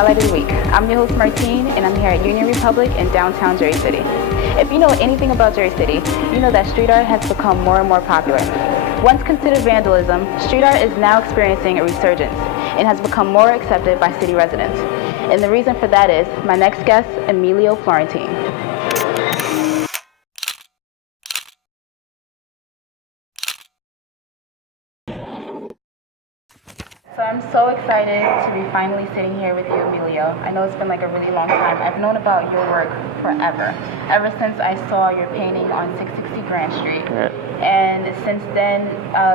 Highlight of the Week. I'm your host Martine, and I'm here at Union Republic in downtown Jersey City. If you know anything about Jersey City, you know that street art has become more and more popular. Once considered vandalism, street art is now experiencing a resurgence and has become more accepted by city residents. And the reason for that is my next guest, Emilio Florentine. So I'm so excited to be finally sitting here with you, Emilio. I know it's been like a really long time. I've known about your work forever, ever since I saw your painting on 660 Grand Street. Right. And since then,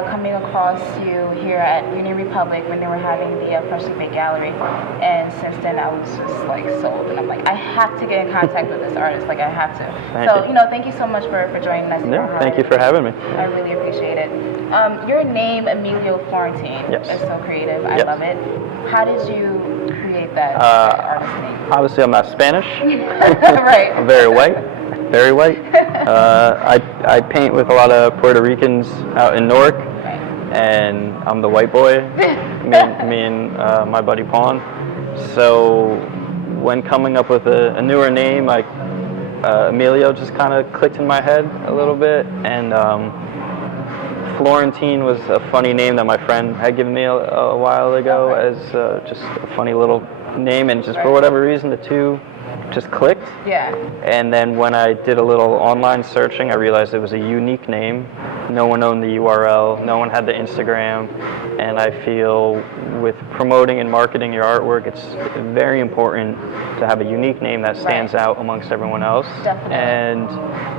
coming across you here at Union Republic when they were having the Freshly Baked Gallery. And since then, I was just like so open. I'm like, I have to get in contact with this artist. Like, I have to. Thank you so much for joining us. Yeah, thank you for having me. I really appreciate it. Your name, Emilio Florentine, is so creative. I love it. How did you create that artist name? Obviously, I'm not Spanish. Right. I'm very white. Very white. I paint with a lot of Puerto Ricans out in Newark, and I'm the white boy. me and my buddy Pawn. So when coming up with a newer name, Emilio just kind of clicked in my head a little bit, and Florentine was a funny name that my friend had given me a while ago as just a funny little name, and just for whatever reason the two just clicked. Yeah. And then when I did a little online searching, I realized it was a unique name. No one owned the URL, no one had the Instagram, and I feel with promoting and marketing your artwork, it's very important to have a unique name that stands out amongst everyone else. Definitely. And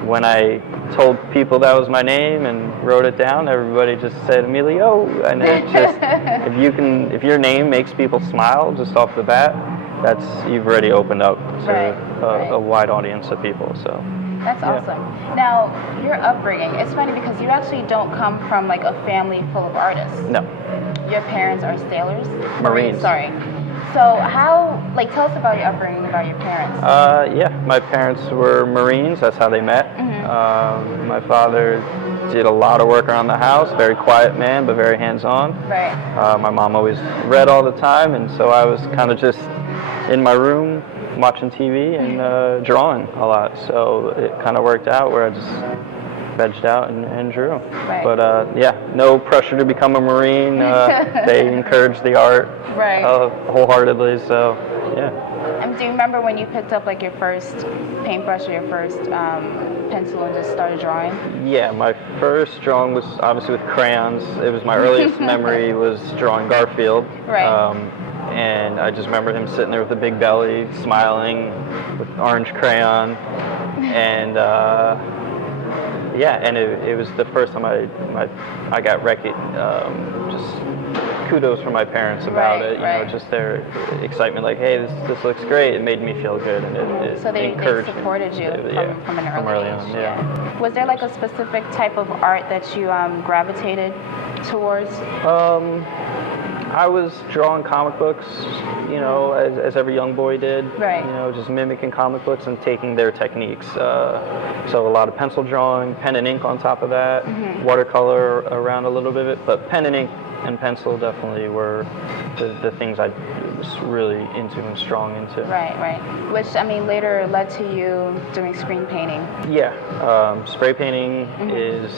when I told people that was my name and wrote it down, everybody just said Emilio, and it just if your name makes people smile just off the bat, you've already opened up to a wide audience of people. So that's awesome. Now, your upbringing, it's funny because you actually don't come from like a family full of artists. No. Your parents are sailors? Marines. Sorry. So tell us about your upbringing, about your parents. My parents were Marines. That's how they met. Mm-hmm. My father did a lot of work around the house, very quiet man, but very hands-on. Right. My mom always read all the time, and so I was kind of just in my room watching TV and drawing a lot. So it kind of worked out where I just vegged out and drew. Right. But no pressure to become a Marine. They encouraged the art wholeheartedly. So yeah. And do you remember when you picked up like your first paintbrush or your first pencil and just started drawing? Yeah, my first drawing was obviously with crayons. It was my earliest memory was drawing Garfield. Right. And I just remember him sitting there with a big belly, smiling with orange crayon, and it was the first time I got just kudos from my parents about it. You know, just their excitement, like, hey, this looks great. It made me feel good, and it so they supported you from an early age. On, yeah. Was there like a specific type of art that you gravitated towards? I was drawing comic books, as every young boy did. Right. Just mimicking comic books and taking their techniques. So a lot of pencil drawing, pen and ink on top of that, watercolor around a little bit, but pen and ink and pencil definitely were the things I was really into and strong into. Right. Which, later led to you doing screen painting. Yeah. Spray painting is...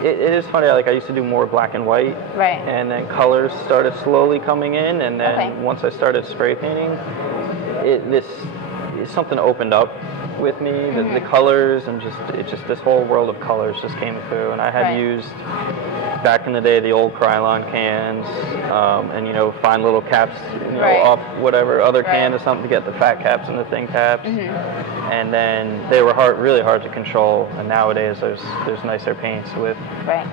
It is funny, like I used to do more black and white, and then colors started slowly coming in, and then once I started spray painting, something opened up with me, the colors, and just this whole world of colors just came through, and I had used, back in the day, the old Krylon cans, and find little caps, off whatever other can or something to get the fat caps and the thin caps, and then they were really hard to control. And nowadays there's nicer paints with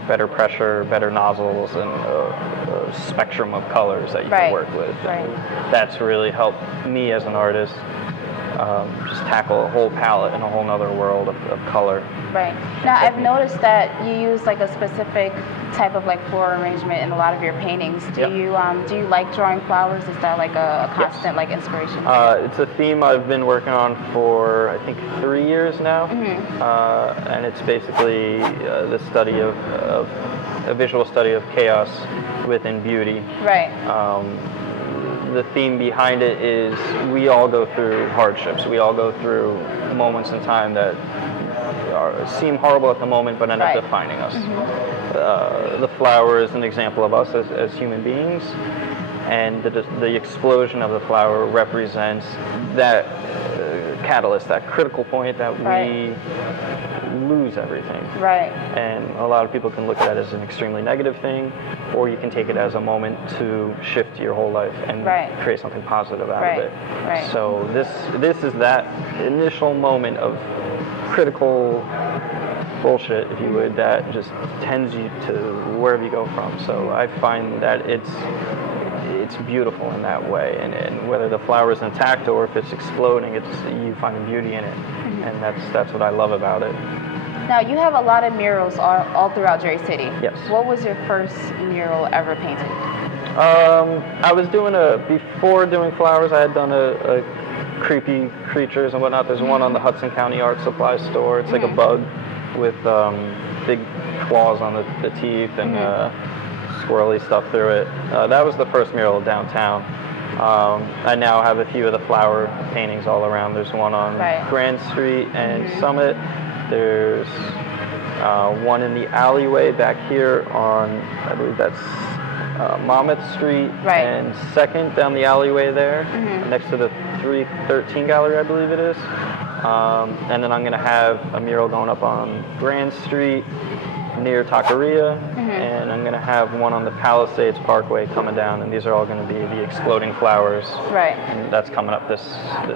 better pressure, better nozzles, and a spectrum of colors that you can work with. And that's really helped me as an artist just tackle a whole palette and a whole nother world of color. Right. Now I've noticed that you use like a specific type of like floral arrangement in a lot of your paintings. Do you like drawing flowers? Is that like a constant like inspiration? It's a theme I've been working on for I think 3 years now, and it's basically the study of a visual study of chaos within beauty. Right. the theme behind it is we all go through hardships. We all go through moments in time that seem horrible at the moment, but end up defining us. The flower is an example of us as human beings, and the explosion of the flower represents that catalyst, that critical point that we lose everything. Right. And a lot of people can look at it as an extremely negative thing, or you can take it as a moment to shift your whole life and create something positive out of it. Right. So this is that initial moment of critical bullshit, if you would, that just tends you to wherever you go from. So I find that it's beautiful in that way, and whether the flower is intact or if it's exploding, you find beauty in it, and that's what I love about it. Now, you have a lot of murals all throughout Jersey City. Yes. What was your first mural ever painted? I was before doing flowers, I had done a creepy creatures and whatnot. There's one on the Hudson County Art Supply store. It's like a bug with big claws on the teeth and squirrely stuff through it. That was the first mural downtown. I now have a few of the flower paintings all around. There's one on Grand Street and Summit. There's one in the alleyway back here on, I believe that's Monmouth Street and 2nd down the alleyway there, next to the 313 gallery, I believe it is. And then I'm going to have a mural going up on Grand Street near Taqueria, and I'm going to have one on the Palisades Parkway coming down, and these are all going to be the exploding flowers. Right. And that's coming up this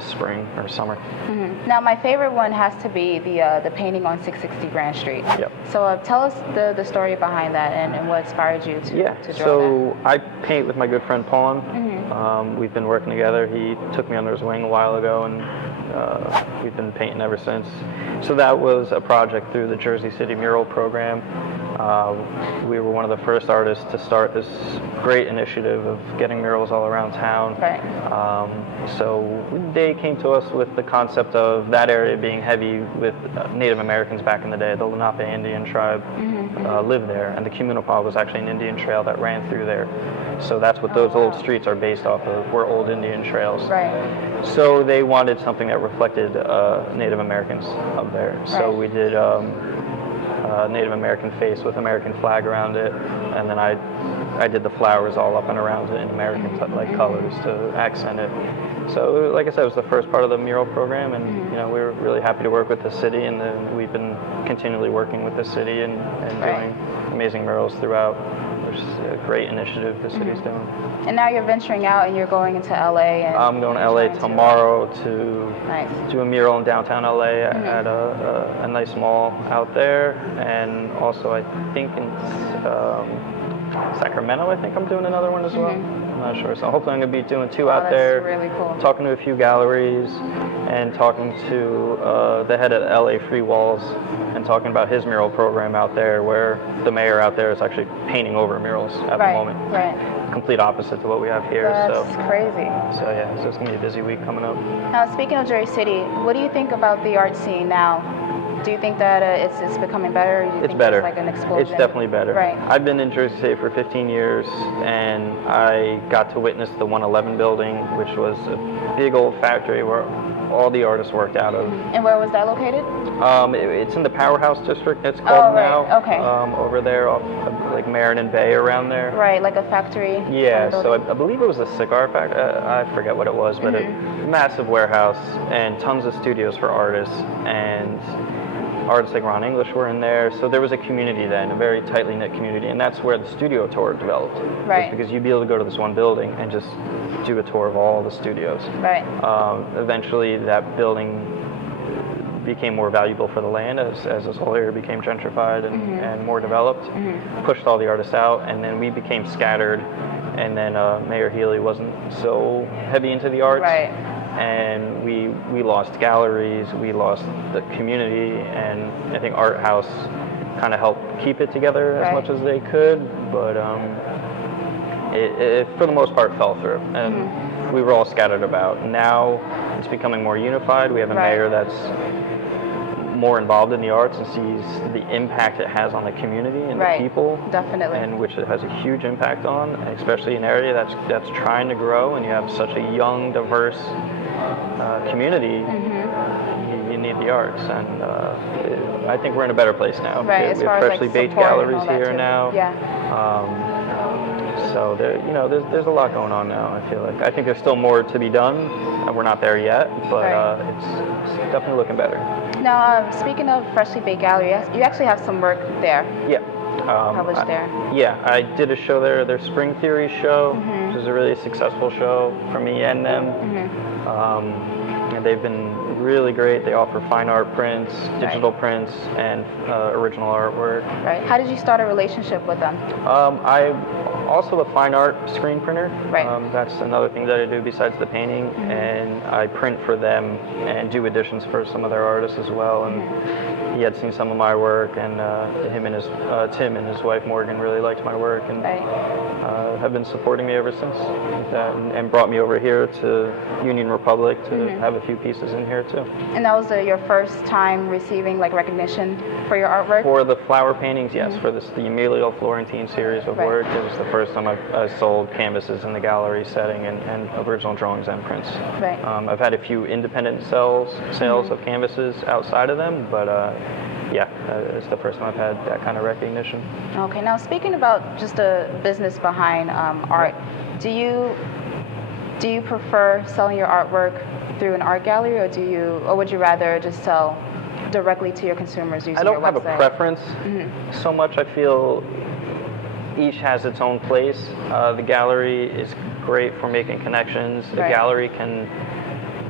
spring or summer. Now, my favorite one has to be the painting on 660 Grand Street. Yep. So tell us the story behind that and what inspired you to draw that. So I paint with my good friend Paul. We've been working together. He took me under his wing a while ago, and we've been painting ever since. So that was a project through the Jersey City Mural Program. We were one of the first artists to start this great initiative of getting murals all around town. Right. So they came to us with the concept of that area being heavy with Native Americans back in the day. The Lenape Indian tribe lived there, and the Communopah was actually an Indian trail that ran through there. So that's what those old streets are based off of, were old Indian trails. Right. So they wanted something that reflected Native Americans up there. So we did Native American face with American flag around it, and then I did the flowers all up and around it in American like colors to accent it. So, like I said, it was the first part of the mural program, and we were really happy to work with the city, and then we've been continually working with the city and doing amazing murals throughout. It's a great initiative the city's doing. And now you're venturing out and you're going into LA. And I'm going to LA tomorrow to do a mural in downtown LA at a nice mall out there, and also I think in Sacramento, I think I'm doing another one as well. I'm not sure. So hopefully I'm going to be doing two out there. That's really cool. Talking to a few galleries and talking to the head of LA Free Walls and talking about his mural program out there, where the mayor out there is actually painting over murals at the moment. Right. Complete opposite to what we have here. That's crazy. So yeah, so it's going to be a busy week coming up. Now, speaking of Jersey City, what do you think about the art scene now? Do you think that it's becoming better? Or do you think better. It's like an explosion? It's definitely better. Right. I've been in Jersey City for 15 years, and I got to witness the 111 building, which was a big old factory where all the artists worked out of. And where was that located? It's in the Powerhouse District, it's called now. Okay. Over there off like Marion Bay around there. Right, like a factory. Yeah, so I believe it was a cigar factory. I forget what it was, but a massive warehouse and tons of studios for artists, and artists like Ron English were in there. So there was a community then, a very tightly knit community, and that's where the studio tour developed. Right. Because you'd be able to go to this one building and just do a tour of all the studios. Right. Eventually that building became more valuable for the land as this whole area became gentrified and more developed, pushed all the artists out, and then we became scattered, and then Mayor Healy wasn't so heavy into the arts. Right. And we lost galleries, we lost the community, and I think Art House kind of helped keep it together as much as they could, but it for the most part fell through, and we were all scattered about. Now it's becoming more unified. We have a mayor that's more involved in the arts and sees the impact it has on the community and the people, definitely, and which it has a huge impact on, especially in an area that's trying to grow, and you have such a young, diverse community. You need the arts, and I think we're in a better place now. Right, we have freshly baked galleries here now. Yeah. So there's a lot going on now. I feel like I think there's still more to be done. We're not there yet, but it's definitely looking better. Now, speaking of freshly baked gallery, you actually have some work there. Yeah. Published there. Yeah, I did a show there, their Spring Theory show, which was a really successful show for me and them. And they've been really great. They offer fine art prints, digital prints, and original artwork. Right. How did you start a relationship with them? I'm also a fine art screen printer. Right. That's another thing that I do besides the painting, and I print for them and do editions for some of their artists as well. And he had seen some of my work, and Tim and his wife Morgan really liked my work, and have been supporting me ever since with that, and brought me over here to Union Republic to have a few pieces in here too. And that was your first time receiving recognition for your artwork? For the flower paintings, yes. For the Emilio Florentine series of work, it was the first time I sold canvases in the gallery setting and original drawings and prints. Right. I've had a few independent sales of canvases outside of them, but it's the first time I've had that kind of recognition. Okay, now speaking about just the business behind art, do you prefer selling your artwork through an art gallery, or would you rather just sell directly to your consumers using your website? I don't have a preference so much. I feel each has its own place. The gallery is great for making connections. The gallery can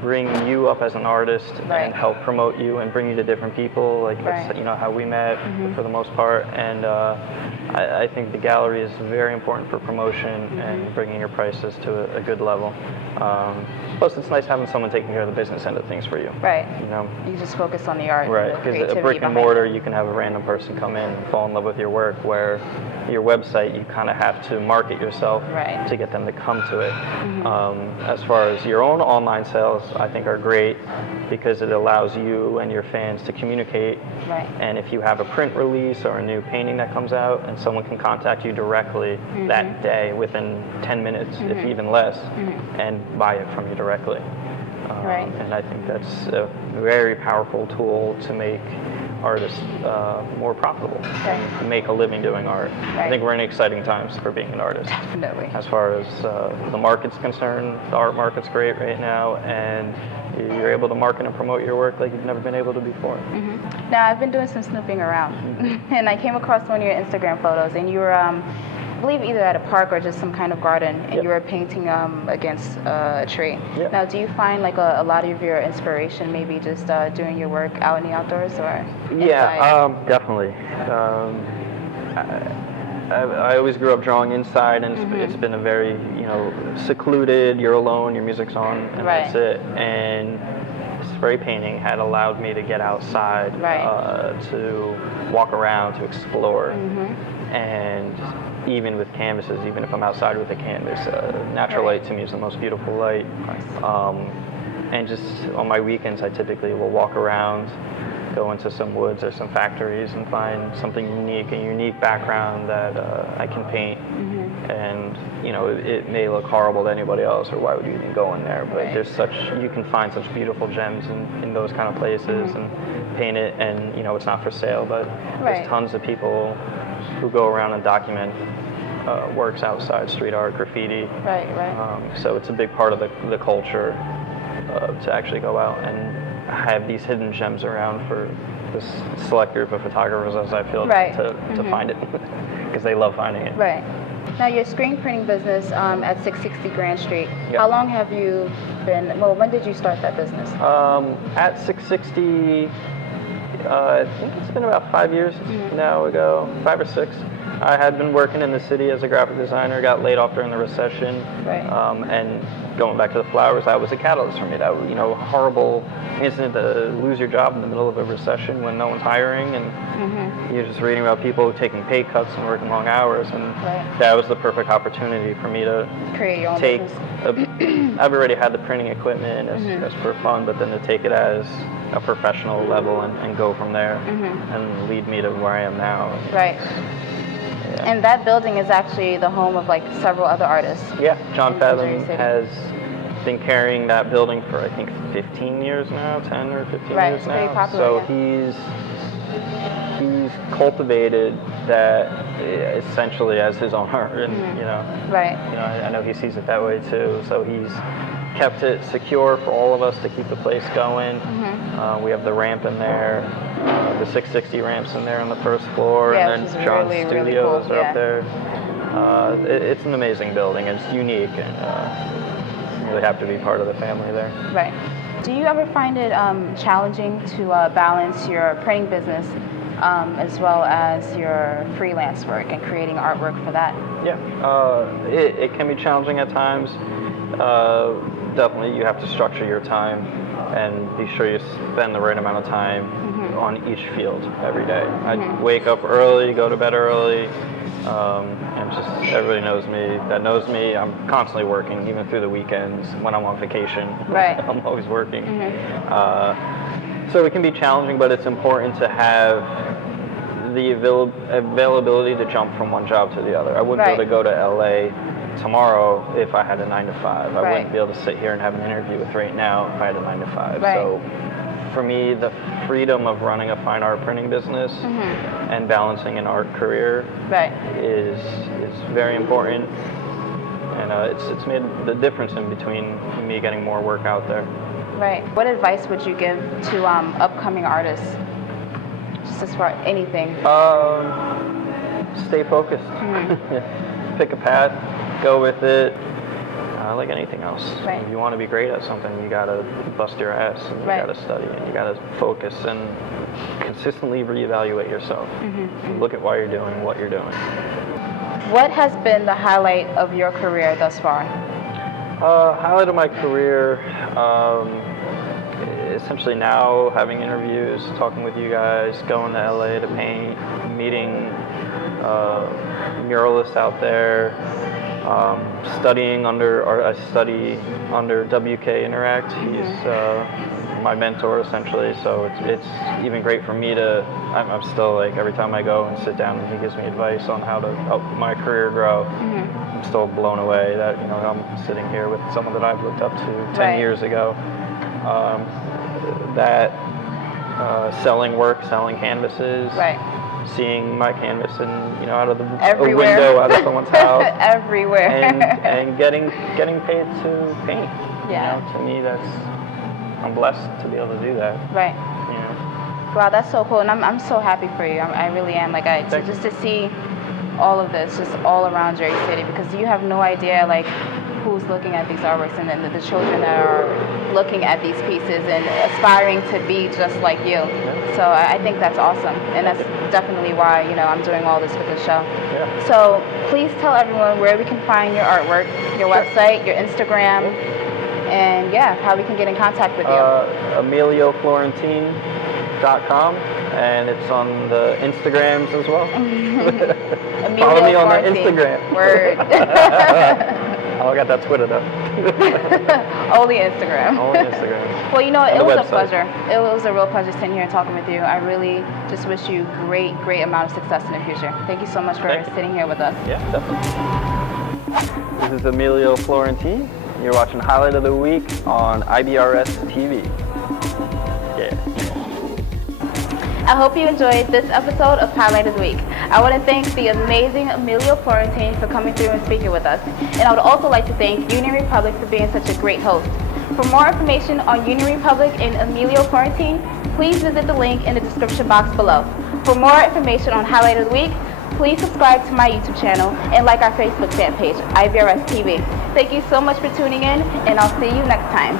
bring you up as an artist and help promote you and bring you to different people, that's how we met for the most part. And I think the gallery is very important for promotion and bringing your prices to a good level. Plus, it's nice having someone taking care of the business end of things for you. Right. You just focus on the art. Right, because a brick and mortar, you can have a random person come in and fall in love with your work, where your website, you kind of have to market yourself to get them to come to it. As far as your own online sales, I think are great because it allows you and your fans to communicate. Right. And if you have a print release or a new painting that comes out, and someone can contact you directly that day within 10 minutes, if even less, and buy it from you directly. And I think that's a very powerful tool to make artists more profitable and make a living doing art. I think we're in exciting times for being an artist. Definitely. As far as the market's concerned, the art market's great right now, and you're able to market and promote your work like you've never been able to before. Now, I've been doing some snooping around, and I came across one of your Instagram photos, and you were, I believe, either at a park or just some kind of garden, and you were painting against a tree. Now, do you find a lot of your inspiration maybe just doing your work out in the outdoors, or inside? Definitely. I always grew up drawing inside, and it's been a very, secluded, you're alone, your music's on, and that's it. And spray painting had allowed me to get outside, to walk around, to explore. And even with canvases, even if I'm outside with a canvas, natural light to me is the most beautiful light. And just on my weekends, I typically will walk around, go into some woods or some factories and find something unique, a unique background that I can paint. And it may look horrible to anybody else, or why would you even go in there? But you can find such beautiful gems in those kind of places and paint it. And it's not for sale, but there's tons of people who go around and document works outside, street art, graffiti. So it's a big part of the culture to actually go out and have these hidden gems around for this select group of photographers, as I feel, to find it, because they love finding it. Right. Now, your screen printing business at 660 Grand Street, how long have you been, when did you start that business? At 660, I think it's been about 5 years now ago, 5 or 6. I had been working in the city as a graphic designer, got laid off during the recession, and going back to the flowers, that was a catalyst for me. That was, horrible incident to lose your job in the middle of a recession when no one's hiring, and you're just reading about people taking pay cuts and working long hours, and that was the perfect opportunity for me to create your own take. business. I've already had the printing equipment as for fun, but then to take it as a professional level and go from there and lead me to where I am now. Right. Yeah. And that building is actually the home of like several other artists. Yeah, John in Fathom Jersey City. has been carrying that building for I think 15 years now, 10 or 15 Right, years it's now. pretty popular, So yeah. he's cultivated that essentially as his own art, and you know, Right. you know, I know he sees it that way too. So he's kept it secure for all of us to keep the place going. We have the ramp in there, the 660 ramps in there on the first floor, Yeah, and which then is John's really, really studios cool, are yeah. up there. It's an amazing building. It's unique, and really happy to be part of the family there. Right. Do you ever find it challenging to balance your printing business as well as your freelance work and creating artwork for that? Yeah, it can be challenging at times. Definitely, you have to structure your time and be sure you spend the right amount of time on each field every day. I wake up early, go to bed early, and just everybody knows me. I'm constantly working, even through the weekends when I'm on vacation. Right. I'm always working. So it can be challenging, but it's important to have the availability to jump from one job to the other. I wouldn't be able to go to LA tomorrow if I had a 9 to 5. I wouldn't be able to sit here and have an interview with right now if I had a 9 to 5. Right. So for me, the freedom of running a fine art printing business and balancing an art career is very important, and it's made the difference in between me getting more work out there. Right. What advice would you give to upcoming artists, just as far as anything? Stay focused. Pick a path, go with it. Like anything else. Right. If you want to be great at something, you gotta bust your ass, and you gotta study, and you gotta focus, and consistently reevaluate yourself. Look at why you're doing what you're doing. What has been the highlight of your career thus far? Highlight of my career, essentially now having interviews, talking with you guys, going to LA to paint, meeting muralists out there. Studying I study under WK Interact. He's my mentor essentially, so it's even great for me to, I'm still like, every time I go and sit down and he gives me advice on how to help my career grow, I'm still blown away that, you know, I'm sitting here with someone that I've looked up to 10 years ago. Selling canvases. Seeing my canvas and, you know, out of a window out of someone's house. Everywhere. and getting paid to paint. Yeah. You know, to me, I'm blessed to be able to do that. Right. You know. Wow, that's so cool, and I'm so happy for you. I really am. Like, just to see all of this, just all around Jersey City, because you have no idea, like, who's looking at these artworks, and then the children that are looking at these pieces and aspiring to be just like you. So I think that's awesome, and that's definitely why, you know, I'm doing all this with the show. So please tell everyone where we can find your artwork, your website, your Instagram, and how we can get in contact with you. EmilioFlorentine.com, and it's on the Instagrams as well. Follow me on the Instagram. Word. Oh, I got that Twitter though. Only Instagram. Only Instagram. Well, you know, it was website. a pleasure. It was a real pleasure sitting here and talking with you. I really just wish you great amount of success in the future. Thank you so much for sitting here with us. Yeah, definitely. This is Emilio Florentine. You're watching Highlight of the Week on IBRS TV. Yeah. I hope you enjoyed this episode of Highlight of the Week. I want to thank the amazing Emilio Florentine for coming through and speaking with us. And I would also like to thank Union Republic for being such a great host. For more information on Union Republic and Emilio Florentine, please visit the link in the description box below. For more information on Highlight of the Week, please subscribe to my YouTube channel and like our Facebook fan page, IBRS TV. Thank you so much for tuning in, and I'll see you next time.